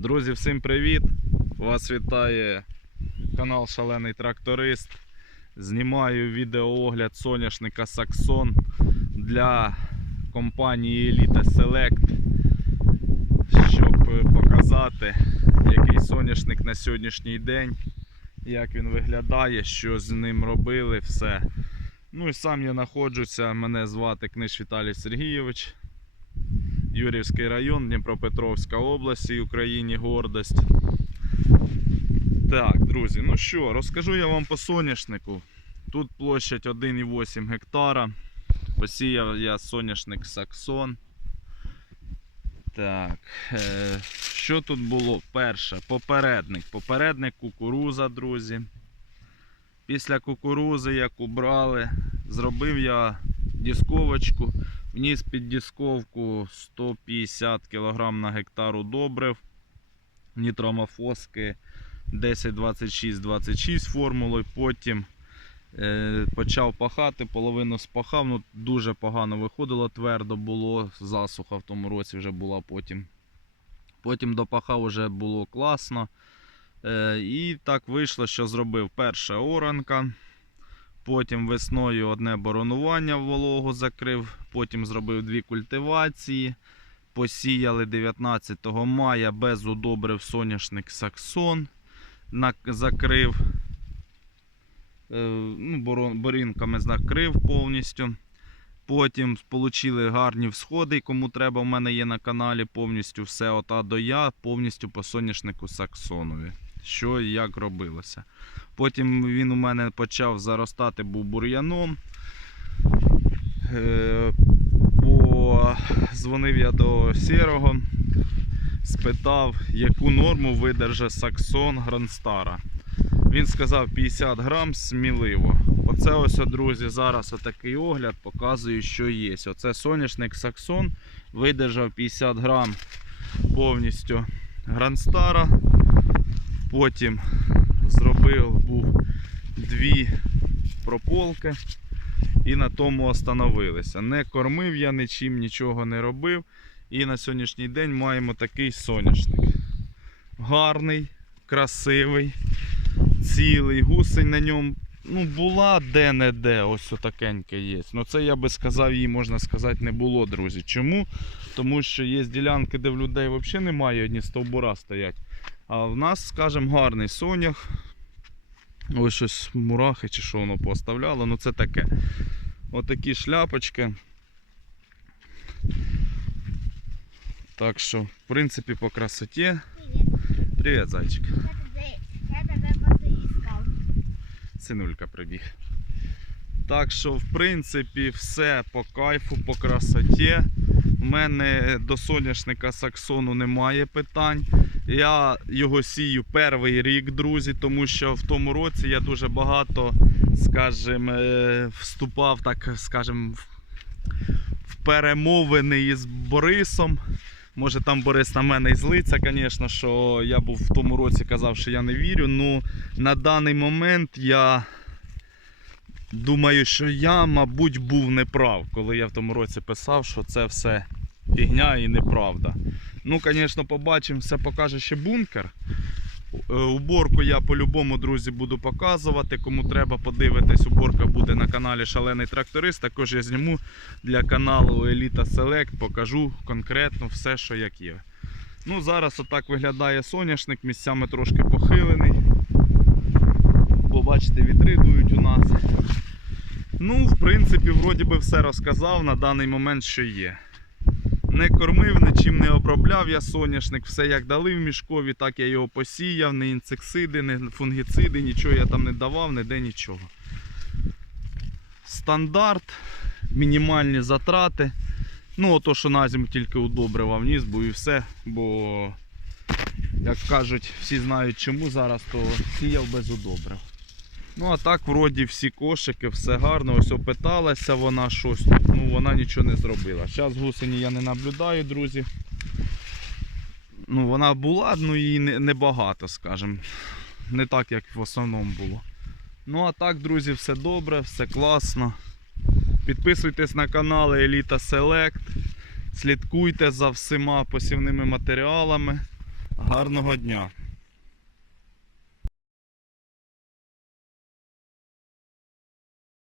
Друзі, всім привіт! Вас вітає канал Шалений Тракторист. Знімаю відеоогляд соняшника Саксон для компанії Elite Select, щоб показати, який соняшник на сьогоднішній день, як він виглядає, що з ним робили, все. Ну і сам я знаходжуся. Мене звати Книж Віталій Сергійович. Юрівський район, Дніпропетровська область і Україні гордость. Так, друзі, ну що, розкажу я вам по соняшнику. Тут площадь 1,8 гектара. Посіяв я соняшник Саксон. Так, е, що тут було? Перше, попередник. Попередник кукуруза, друзі. Після кукурузи, як убрали, зробив я дісковочку. Вніс під дісковку 150 кг на гектару добрив. Нітромофоски 10-26-26 формулою. Потім е, почав пахати, половину спахав. Ну, дуже погано виходило, твердо було. Засуха в тому році вже була потім. Потім допахав вже було класно. Е, і так вийшло, що зробив перша оранка. Потім весною одне боронування вологу закрив, потім зробив дві культивації. Посіяли 19 мая без удобрив соняшник Саксон. Закрив е, ну, борінками закрив повністю. Потім отримали гарні всходи. Кому треба, в мене є на каналі повністю все от А до Я, повністю по соняшнику Саксонові. Що і як робилося. Потім він у мене почав заростати був бур'яном. Е, Дзвонив я до Сірого, спитав, яку норму видержить Саксон Грандстара. Він сказав 50 грам сміливо. Оце ось, друзі, зараз отакий огляд показую, що є. Оце соняшник Саксон видержав 50 грам повністю Грандстара. Потім зробив був дві прополки і на тому остановилися. Не кормив я нічим, нічого не робив. І на сьогоднішній день маємо такий соняшник. Гарний, красивий, цілий, гусень на ньому. Ну, була де-не-де, ось отакеньке є. Ну це я би сказав, її можна сказати, не було, друзі. Чому? Тому що є ділянки, де в людей взагалі немає, одні стовбура стоять. А в нас, скажімо, гарний сонях. Ось щось мурахи чи що воно поставляло. Ну це таке. Отакі шляпочки. Так що, в принципі, по красоті. Привіт, зайчик. Я тебе, я. Синулька прибіг. Так що, в принципі, все по кайфу, по красоті. У мене до соняшника Саксону немає питань. Я його сію перший рік, друзі, тому що в тому році я дуже багато, скажімо, е, вступав, так скажімо, в- перемовини із Борисом. Може там Борис на мене і злиться, звісно, що я був в тому році казав, що я не вірю. Ну на даний момент я думаю, що я, мабуть, був неправ, коли я в тому році писав, що це все фігня і неправда. Ну, звісно, побачимо, все покаже ще бункер. Е, Уборку я по-любому, друзі, буду показувати. Кому треба подивитись, уборка буде на каналі Шалений Тракторист. Також я зніму для каналу Еліта Select, покажу конкретно все, що як є. Ну, зараз отак виглядає соняшник, місцями трошки похилений. Бо бачите, вітри дують у нас. Ну, в принципі, вроді би все розказав на даний момент, що є. Не кормив, нічим не обробляв я соняшник, все як дали в мішкові, так я його посіяв, не інсексиди, не фунгіциди, нічого я там не давав, ніде нічого. Стандарт, мінімальні затрати. Ну, ото, що на зиму тільки удобрива вніс, бо і все. Бо, як кажуть, всі знають чому зараз, то сіяв без удобрив. Ну, а так, вроді, всі кошики, все гарно. Ось опиталася вона щось, ну вона нічого не зробила. Зараз гусені я не наблюдаю, друзі. Ну, вона була, ну її не- небагато, скажімо. Не так, як в основному було. Ну, а так, друзі, все добре, все класно. Підписуйтесь на канали Еліта Select. Слідкуйте за всіма посівними матеріалами. Гарного дня.